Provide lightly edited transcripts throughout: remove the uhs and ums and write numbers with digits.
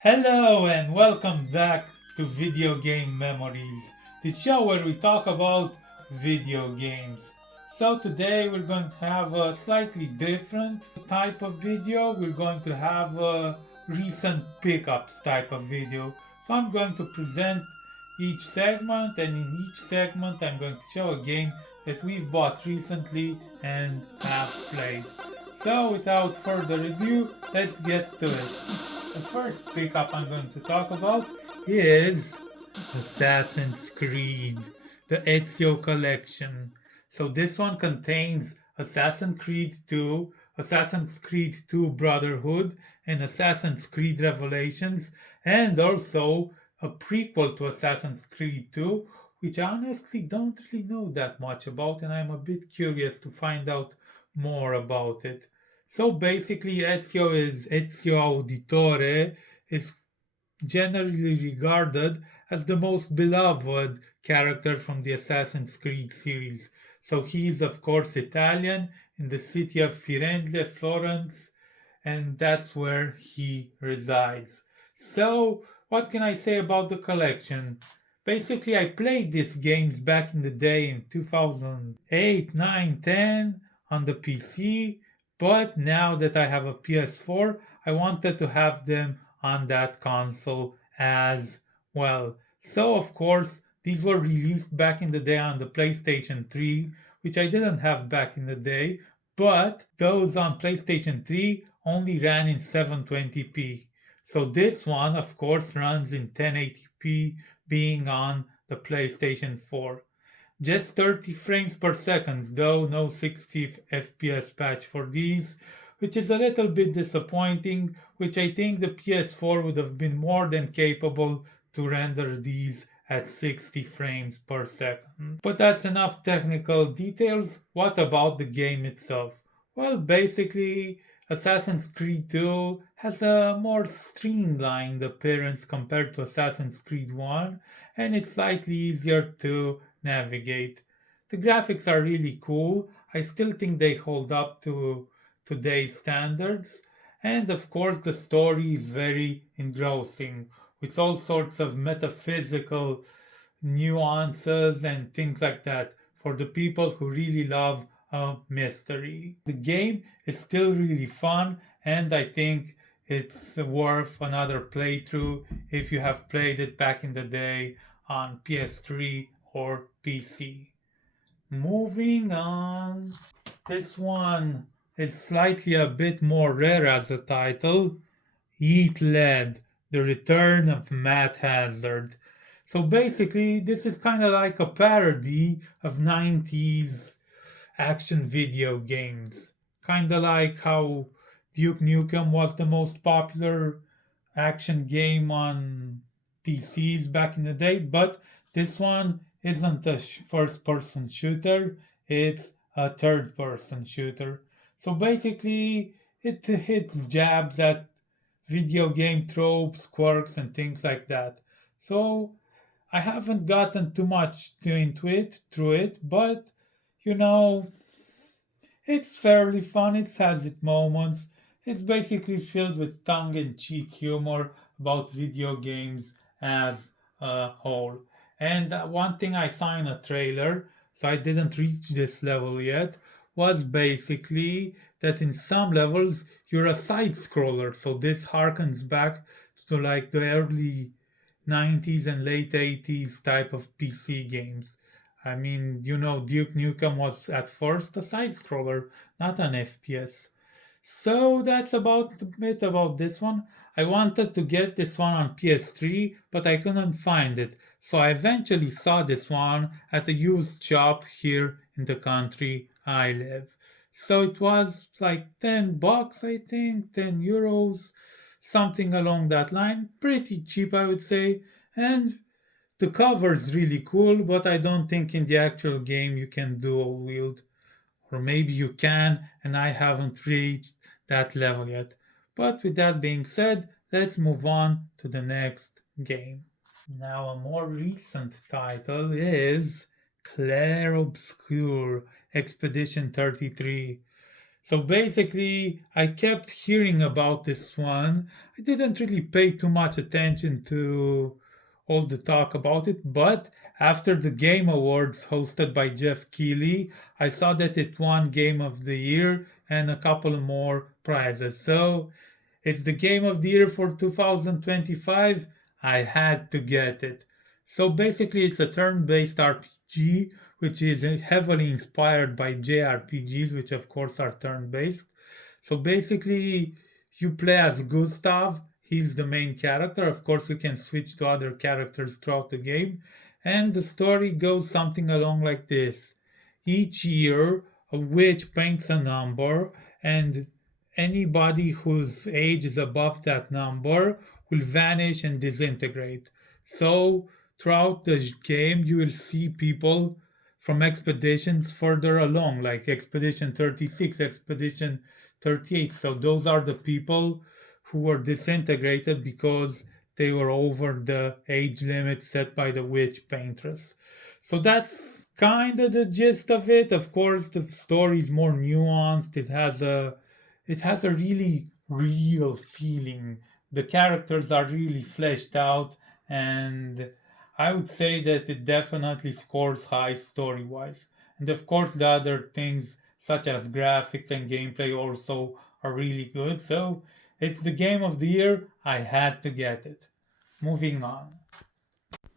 Hello and welcome back to Video Game Memories, the show where we talk about video games. So today we're going to have a slightly different type of video. We're going to have a recent pickups type of video. So I'm going to present each segment, and in each segment I'm going to show a game that we've bought recently and have played. So without further ado, let's get to it. The first pickup I'm going to talk about is Assassin's Creed, the Ezio collection. So this one contains Assassin's Creed 2, Assassin's Creed 2 Brotherhood, and Assassin's Creed Revelations, and also a prequel to Assassin's Creed 2, which I honestly don't really know that much about, and I'm a bit curious to find out more about it. So basically, Ezio Auditore is generally regarded as the most beloved character from the Assassin's Creed series. So he is, of course, Italian in the city of Firenze, Florence, and that's where he resides. So, what can I say about the collection? Basically, I played these games back in the day in 2008, 9, 10 on the PC, but now that I have a PS4, I wanted to have them on that console as well. So, of course, these were released back in the day on the PlayStation 3, which I didn't have back in the day, but those on PlayStation 3 only ran in 720p. So this one, of course, runs in 1080p, being on the PlayStation 4. Just 30 frames per second, though no 60 FPS patch for these, which is a little bit disappointing, which I think the PS4 would have been more than capable to render these at 60 frames per second. But that's enough technical details. What about the game itself? Well, basically, Assassin's Creed 2 has a more streamlined appearance compared to Assassin's Creed 1, and it's slightly easier to navigate. The graphics are really cool. I still think they hold up to today's standards. And of course, the story is very engrossing with all sorts of metaphysical nuances and things like that for the people who really love a mystery. The game is still really fun, and I think it's worth another playthrough if you have played it back in the day on PS3 or PC. Moving on, this one is slightly a bit more rare as a title. Eat Lead, The Return of Matt Hazard. So basically, this is kind of like a parody of 90s action video games. Kind of like how Duke Nukem was the most popular action game on PCs back in the day, but this one isn't a first person shooter, it's a third person shooter. So basically, it hits jabs at video game tropes, quirks, and things like that. So I haven't gotten too much into it through it, but you know, it's fairly fun. It has its moments. It's basically filled with tongue-in-cheek humor about video games as a whole. And one thing I saw in a trailer, so I didn't reach this level yet, was basically that in some levels you're a side scroller. So this harkens back to like the early 90s and late 80s type of PC games. I mean, Duke Nukem was at first a side scroller, not an FPS. So that's about it about this one. I wanted to get this one on PS3, but I couldn't find it. So I eventually saw this one at a used shop here in the country I live. So it was like 10 bucks, I think, 10 euros, something along that line. Pretty cheap, I would say. And the cover is really cool, but I don't think in the actual game you can dual wield. Or maybe you can, and I haven't reached that level yet. But with that being said, let's move on to the next game. Now, a more recent title is Clair Obscur Expedition 33. So basically, I kept hearing about this one. I didn't really pay too much attention to all the talk about it, but after the Game Awards hosted by Jeff Keighley, I saw that it won Game of the Year and a couple more prizes. So it's the Game of the Year for 2025. I had to get it. So basically, it's a turn based RPG which is heavily inspired by JRPGs, which of course are turn based. So basically, you play as Gustav. He's the main character. Of course, you can switch to other characters throughout the game. And the story goes something along like this. Each year, a witch paints a number, and anybody whose age is above that number will vanish and disintegrate. So, throughout the game, you will see people from expeditions further along, like Expedition 36, Expedition 38. So those are the people who were disintegrated because they were over the age limit set by the witch paintress. So that's kind of the gist of it. Of course, the story is more nuanced. It has a really real feeling. The characters are really fleshed out, and I would say that it definitely scores high story wise. And of course, the other things such as graphics and gameplay also are really good. So it's the game of the year. I had to get it. Moving on.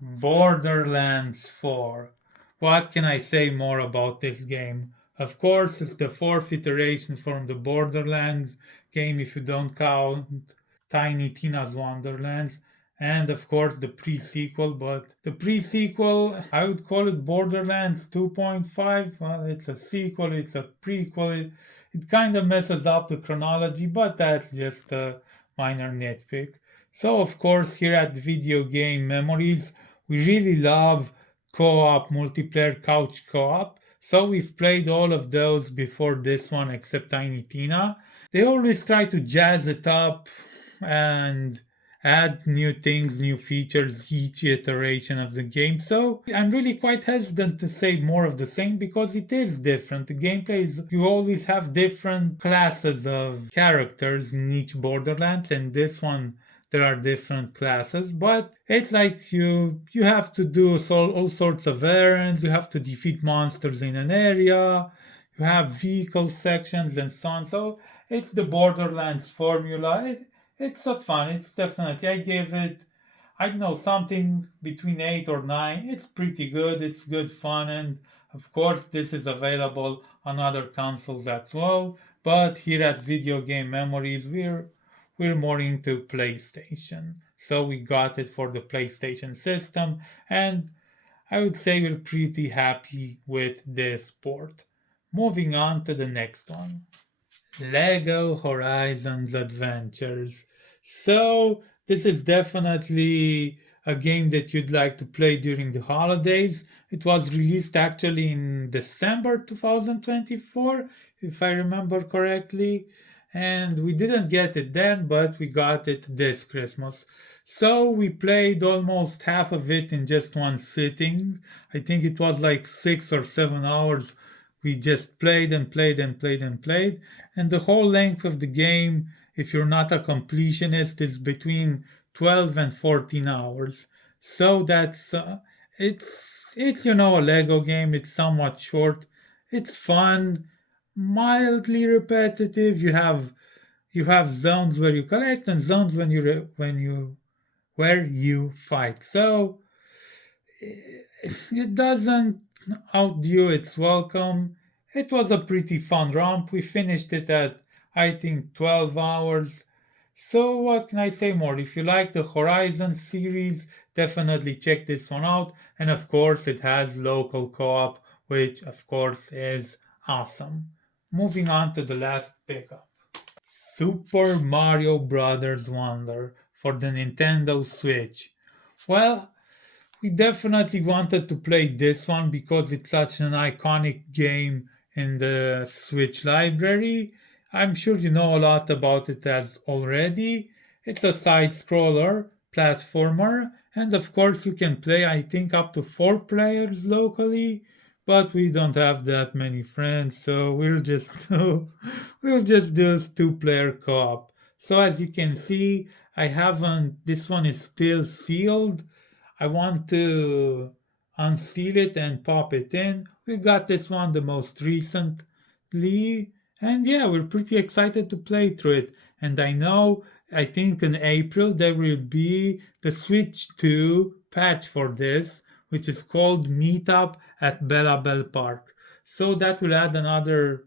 Borderlands 4. What can I say more about this game? Of course, it's the fourth iteration from the Borderlands game if you don't count Tiny Tina's Wonderlands, and of course the pre-sequel. But the pre-sequel, I would call it Borderlands 2.5. Well, it's a sequel, it's a prequel. It kind of messes up the chronology, but that's just a minor nitpick. So, of course, here at Video Game Memories, we really love co-op, multiplayer couch co-op. So we've played all of those before this one except Tiny Tina. They always try to jazz it up and add new things, new features each iteration of the game. So I'm really quite hesitant to say more of the same because it is different. The gameplay is you always have different classes of characters in each Borderlands, and this one there are different classes, but it's like you have to do all sorts of errands, you have to defeat monsters in an area, you have vehicle sections and so on. So it's the Borderlands formula. It's a fun. It's definitely. I gave it. I don't know, something between 8 or 9. It's pretty good. It's good fun, and of course, this is available on other consoles as well. But here at Video Game Memories, we're more into PlayStation. So we got it for the PlayStation system, and I would say we're pretty happy with this port. Moving on to the next one. Lego Horizons Adventures. So, this is definitely a game that you'd like to play during the holidays. It was released actually in December 2024, if I remember correctly. And we didn't get it then, but we got it this Christmas. So we played almost half of it in just one sitting. I think it was like 6 or 7 hours. We just played and played and played and played. And the whole length of the game, if you're not a completionist, is between 12 and 14 hours. So it's a Lego game. It's somewhat short. It's fun, mildly repetitive. You have zones where you collect and zones where you fight. So it doesn't outdo its welcome. It was a pretty fun romp. We finished it at, I think, 12 hours. So, what can I say more? If you like the Horizon series, definitely check this one out. And of course, it has local co op, which of course is awesome. Moving on to the last pickup Super Mario Brothers Wonder for the Nintendo Switch. Well, we definitely wanted to play this one because it's such an iconic game in the Switch library. I'm sure you know a lot about it as already. It's a side scroller platformer, and of course, you can play, I think, up to 4 players locally. but we don't have that many friends, so we'll just do two-player co-op. So as you can see, I haven't. This one is still sealed. I want to unseal it and pop it in. We got this one the most recently, and yeah, we're pretty excited to play through it. And I think in April there will be the Switch 2 patch for this, which is called Meetup at Bella Bell Park. So that will add another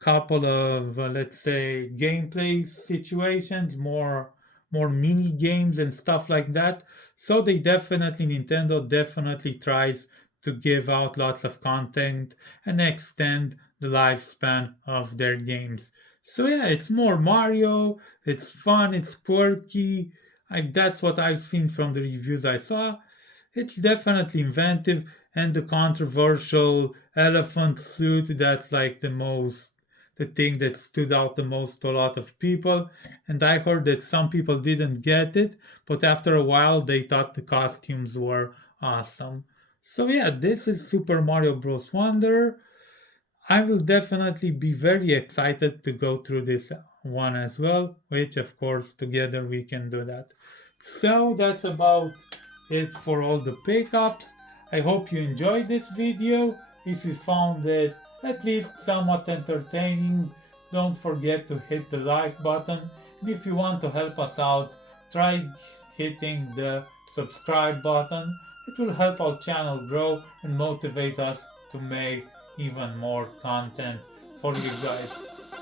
couple of let's say gameplay situations, more mini games and stuff like that. So Nintendo definitely tries to give out lots of content and extend the lifespan of their games. So yeah, it's more Mario, it's fun, it's quirky. That's what I've seen from the reviews I saw. It's definitely inventive, and the controversial elephant suit, that's like the thing that stood out the most to a lot of people. And I heard that some people didn't get it, but after a while they thought the costumes were awesome. So yeah, this is Super Mario Bros. Wonder. I will definitely be very excited to go through this one as well, which of course together we can do that. So that's about it for all the pickups. I hope you enjoyed this video. If you found it at least somewhat entertaining, don't forget to hit the like button. And if you want to help us out, try hitting the subscribe button. It will help our channel grow and motivate us to make even more content for you guys.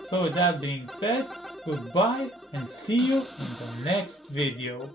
So with that being said, goodbye and see you in the next video.